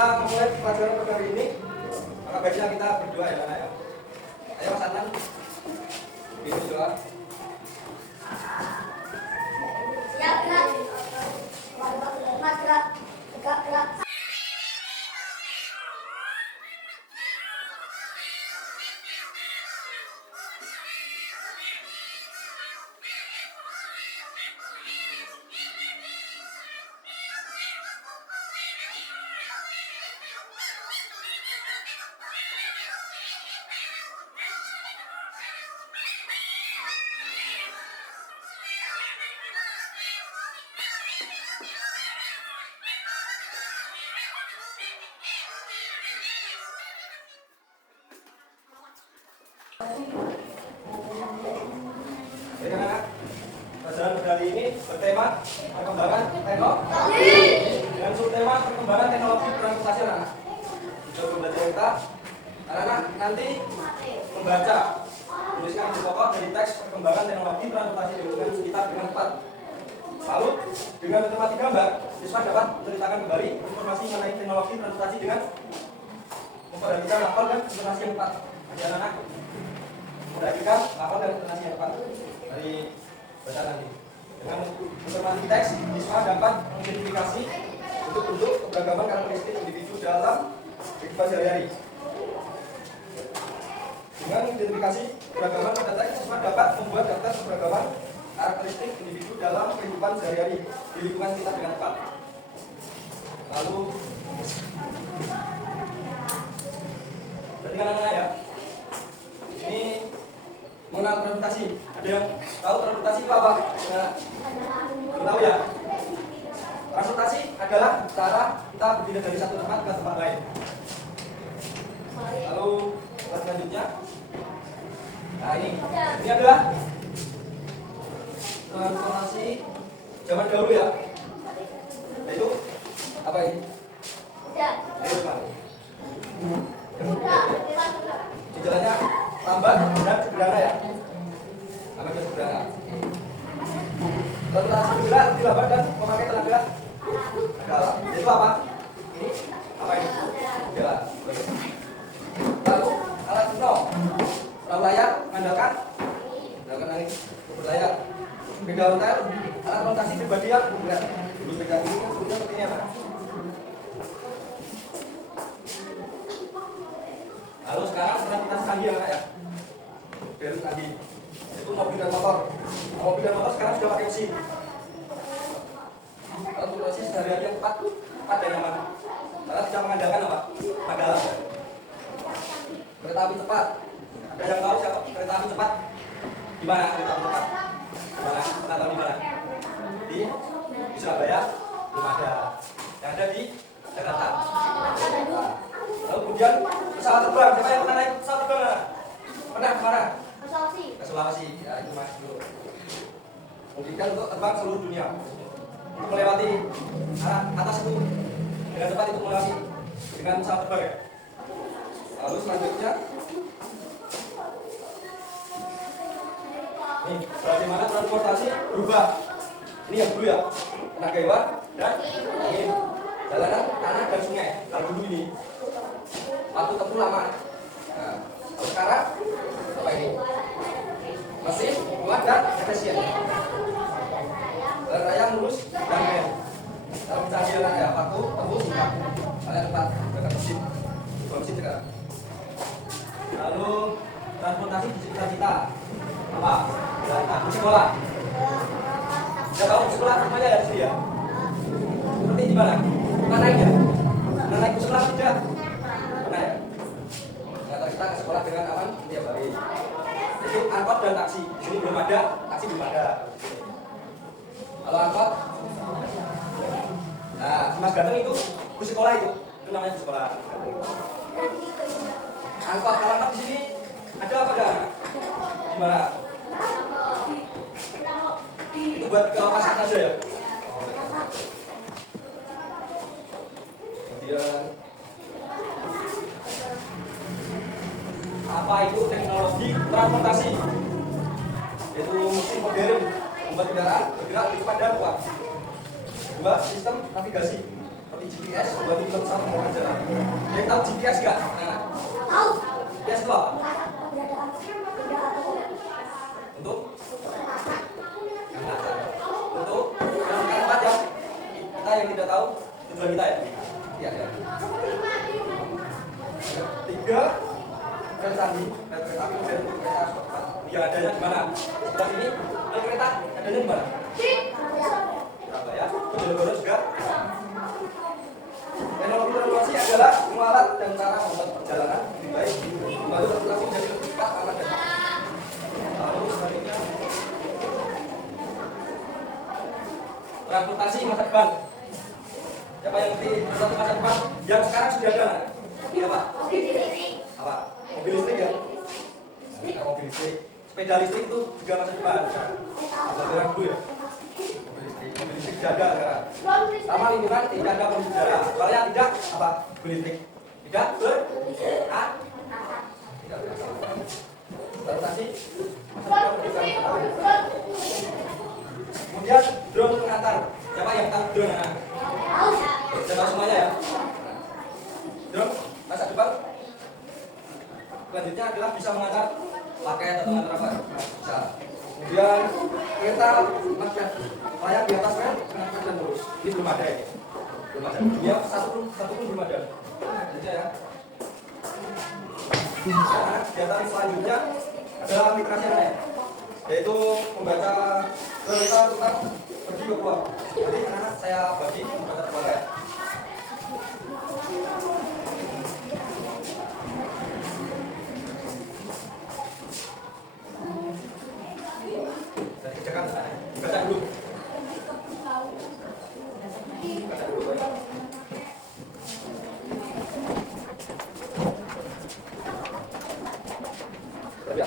kita memulai pelajaran pada hari ini, maka baiknya kita berdoa ya anak ya. Ayo Mas Adnan, berdoa. Siap, gerak. Mas, gerak. Gerak. Baik anak, pelajaran pada hari ini bertema perkembangan teknologi dengan subtema perkembangan teknologi transportasi anak. Untuk pembelajaran kita, anak-anak nanti membaca, tuliskan isi pokok dari teks perkembangan teknologi transportasi di lingkungan sekitar dengan tepat. Lalu dengan mencermati gambar, siswa dapat menceritakan kembali informasi mengenai teknologi transportasi dengan memperhatikan lafal dan intonasi yang tepat. Jadi anak-anak memperhatikan lafal dan intonasi yang tepat dari bacaan nanti. Dengan mencermati teks, siswa dapat mengidentifikasi bentuk-bentuk keberagaman karakteristik individu dalam kehidupan sehari-hari. Dengan mengidentifikasi keberagaman pada teks, siswa dapat membuat daftar keberagaman karakteristik individu dalam kehidupan sehari-hari di lingkungan kita dengan tepat. Lalu perhatikan anak-anak ya. Ini mengenal transportasi. Ada yang tahu transportasi itu apa? Nah, belum tahu ya. Transportasi adalah cara kita berpindah dari satu tempat ke tempat lain. Lalu selanjutnya, nah ini adalah transportasi zaman dahulu ya. Itu apa ini? Jalannya lambat dan sederhana ya. Lambat dan sederhana. Transportasi segera lebih lambat dan memakai tenaga dalam. Itu apa? Ini apa ini? Jalan. Lalu alat kuno, perahu layar mengandalkan angin berlayar. Beda hotel, alat transportasi pribadi yang berat. Dulu beda ini kan seperti ini apa? Lalu sekarang transportasi canggih ya, baru canggih. Itu mobil dan motor. Mobil dan motor sekarang sudah pakai mesin. Transportasi sehari-hari yang tepat dan nyaman. Karena tidak mengandalkan apa? Andalan. Kereta api cepat. Ada yang tahu siapa kereta api cepat? Di mana kereta api cepat? Di mana? Kita tahu di mana? Di Surabaya belum ada. Yang ada di Jakarta. Lalu kemudian pesawat terbang. Siapa yang pernah naik pesawat terbang? Pernah kemana? Ke Sulawesi. Ya itu mas dulu. Mungkin untuk terbang seluruh dunia. Untuk melewati arah atas itu dengan cepat itu melewati dengan pesawat terbang ya. Lalu selanjutnya, nih bagaimana transportasi berubah. Ini yang dulu ya, tenaga hewan dan angin, jalanan, tanah dan sungai. Kalau dulu ini waktu tempuh lama. Nah, kalau sekarang apa ini? Mesin, muat dan efisien. Jalan raya mulus dan rel. Dalam kecanggihan ya, waktu tempuh singkat. Kalian cepat dekat mesin, mesin sekarang. Lalu transportasi di sekitar kita apa? Di sekolah. Sudah tahu di sekolah namanya ada di sini ya? Seperti di mana? Pernah naik ya? Pernah naik ke sekolah tidak? Pernah ya? Kata kita ke sekolah dengan aman tiap hari. Itu angkot dan taksi. Di sini belum ada, taksi belum ada. Kalau angkot, nah Mas Ganteng itu bus sekolah itu namanya bus sekolah. Angkot kalau angkot di sini ada apa enggak? Gimana? Itu buat ke pasar aja ya. Kemudian apa itu teknologi transportasi? Yaitu mesin modern membuat kendaraan bergerak lebih cepat dan kuat. Dua, sistem navigasi. seperti GPS buat ikut sama pembelajaran. Yang tahu GPS nggak? Nah, Tahu. GPS itu apa? Untuk untuk kalimat yang kita yang tidak tahu tujuan kita ya. Iya ya. Tiga kereta api, kereta api, kereta cepat. Dia adanya di mana? Sebelah sini, kereta adanya di mana? Surabaya. Bojonegoro juga. Teknologi transportasi adalah semua alat dan cara membuat perjalanan lebih baik, membantu transportasi menjadi lebih cepat, aman dan lalu selanjutnya transportasi masa depan. Siapa yang ngerti transportasi masa depan? Yang sekarang sudah ada. Apa? Apa? Mobil listrik ya? Nah, mobil listrik. Sepeda listrik itu juga masa depan. Ada barang dulu ya. Mobil listrik jaga sekarang. Sama lingkungan tidak ada polusi udara. Soalnya tidak apa? Mobil listrik tidak tidak transportasi masa depan. Kemudian drone pengantar. Siapa yang tahu drone? Jangan semuanya ya. Drone masa depan. Selanjutnya adalah bisa mengantar paket atau mengantar apa? Bisa. Kemudian kereta layak di atas rel mengangkat dan terus. Ini belum ada ya. Belum ada. Dia satu pun belum ada. Saja ya. Nah, kegiatan selanjutnya adalah literasi lain, yaitu membaca cerita tentang pergi ke pulau. Jadi anak-anak saya bagi membaca pulau ya. Dari kerjakan sana, baca dulu. Baca dulu ya. Ya.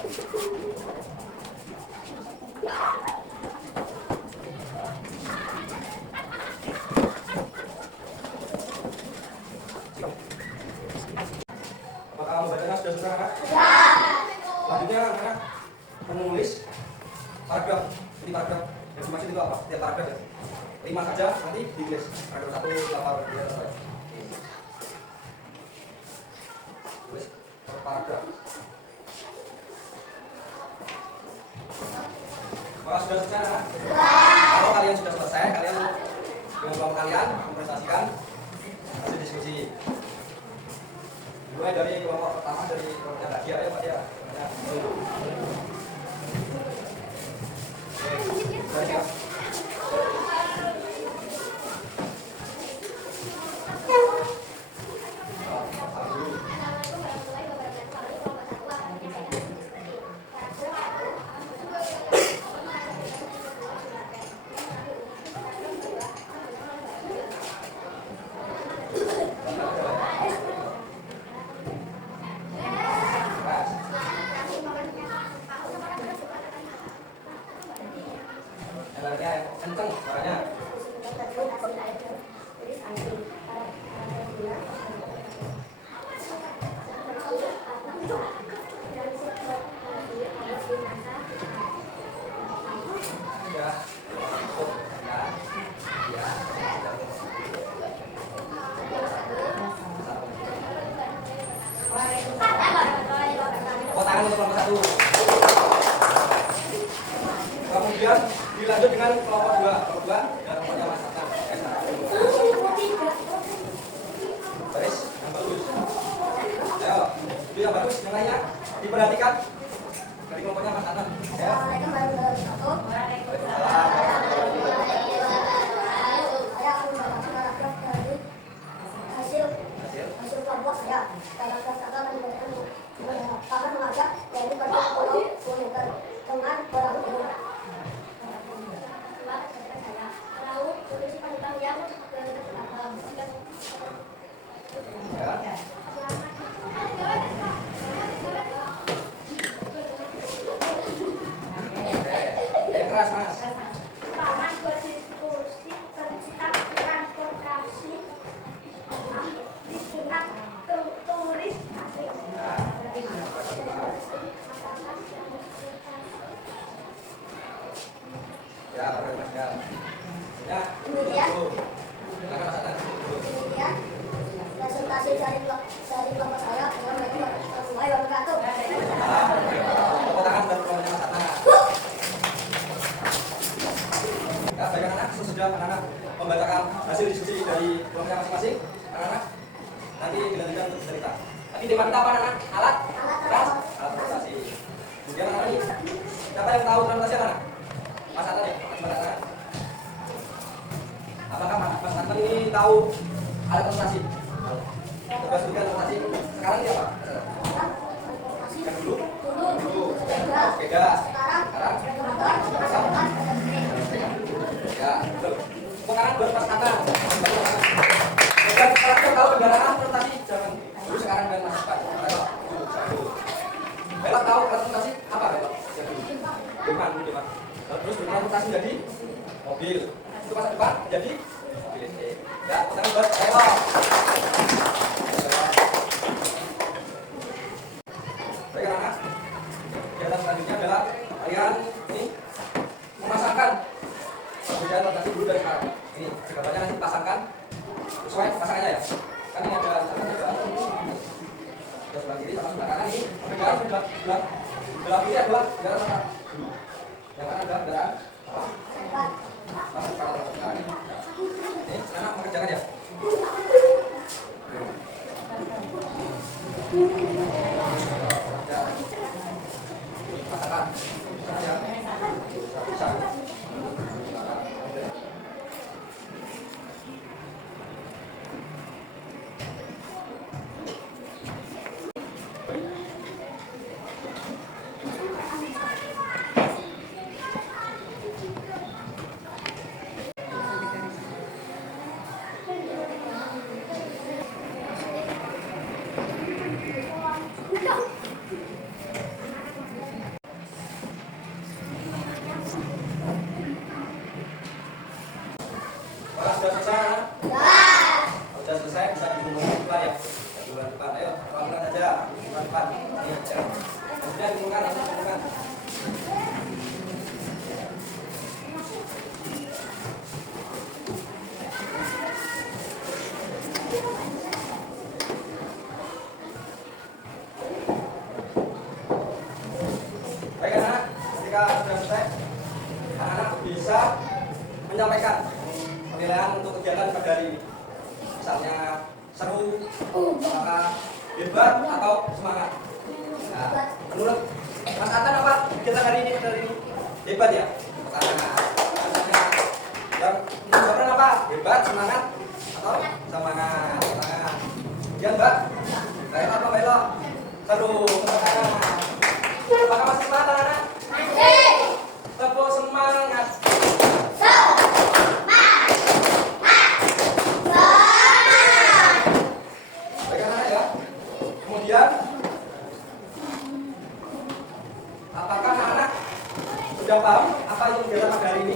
Apakah membacanya sudah selesai, anak? Selanjutnya anak menulis paragraf. Ini paragraf yang dimaksud itu apa? Setiap paragraf ya. 5 saja nanti ditulis. Paragraf 1, 8, 9, sampai. Tulis per paragraf. Apakah sudah selesai, anak? Kalau kalian sudah selesai, kalian dengan kelompok kalian mempresentasikan hasil diskusi. Mulai dari kelompok pertama, dari kelompoknya bahagia ya Pak ya. Kenceng suaranya. Ya. Tangan untuk kelompok 1. Kemudian dilanjut dengan kelompok 2. Kelompok 2 dan kelompoknya Mas Hasan. Baris, yang bagus. Ya, itu yang bagus. Yang lainnya diperhatikan dari kelompoknya Mas Hasan. Ya. Hasil kelompok saya akan mengajak dari pulau dengan perahu Keras Mas. Ya, Mas. Ya. Kemudian Silakan Mas Hasan. dari kelompok saya. Assalamualaikum warahmatullahi wabarakatuh. Tepuk tangan buat kelompoknya Mas Adnan. Ya, baik anak-anak, sesudah anak-anak membacakan hasil diskusi dari kelompoknya masing-masing, anak-anak nanti dilanjutkan untuk cerita. Tapi tema kita apa anak-anak? Alat transportasi. Kemudian anak ini, siapa yang tahu transportasi anak? Mas Adnan ya? Mas Adnan. Apakah Mas Adnan ini tahu alat transportasi? Tugas ujian transportasi sekarang ini apa? Yang dulu? Sepeda. Sekarang? Ya, betul. Sekarang buat Mas Adnan. Dan sekarang tahu kendaraan transportasi zaman dulu sekarang dan Mas Adnan. Belok tahu transportasi apa belok? Depan. Terus transportasi jadi mobil. Itu masa depan jadi mobil listrik. Ya, sekarang buat belok. Baik anak. Kegiatan selanjutnya adalah kalian ini memasangkan perbedaan transportasi dulu dari sekarang. Ini gambarnya nanti pasangkan sesuai pasangannya ya. Kan ini ada sebelah kiri sama sebelah kanan ini perbedaan sebelah kiri adalah kendaraan apa? Yang kanan adalah kendaraan apa? Masuk kalau kendaraan ini. Ini anak mengerjakan ya. Pasangkan. Bisa. Sudah selesai anak? Sudah selesai bisa dimulai depan ya. Bulan depan, ayo pelan-pelan saja. Bulan depan. Ini aja. Kemudian dimulai. Baik anak, ketika sudah selesai, anak-anak bisa menyampaikan penilaian untuk kegiatan pada hari ini. Misalnya seru, apakah hebat atau semangat. Nah, menurut Mas Adnan apa kegiatan hari ini hebat ya? Semangat. Dan menurut Adnan apa? Hebat, semangat atau semangat? Semangat. Kemudian Mbak, belok apa belok? Seru, semangat. Apakah masih semangat anak-anak? Tepuk semangat. Kemudian, apakah anak-anak sudah paham apa yang kegiatan pada hari ini?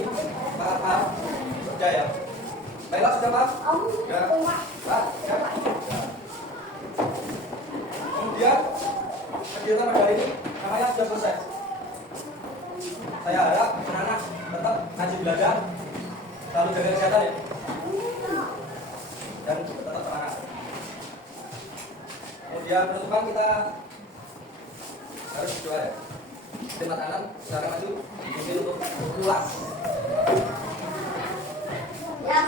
Paham? Sudah ya? Baiklah, sudah paham? Ya. Pak, ya. Kemudian, kegiatan pada hari ini namanya sudah selesai. Saya harap anak-anak tetap rajin belajar, selalu jaga kesehatan ya, dan tetap semangat. Kemudian penutupan kita harus berdoa ya. Terima tangan, silakan maju. Ini untuk keluar. Ya.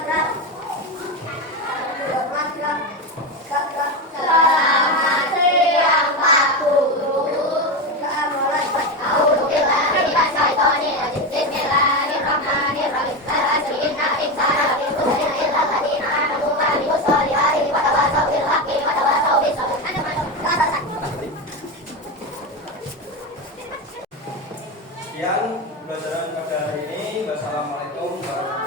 Selamat siang Pak Guru. Sekian pembelajaran pada hari ini. Wassalamualaikum warahmatullahi wabarakatuh.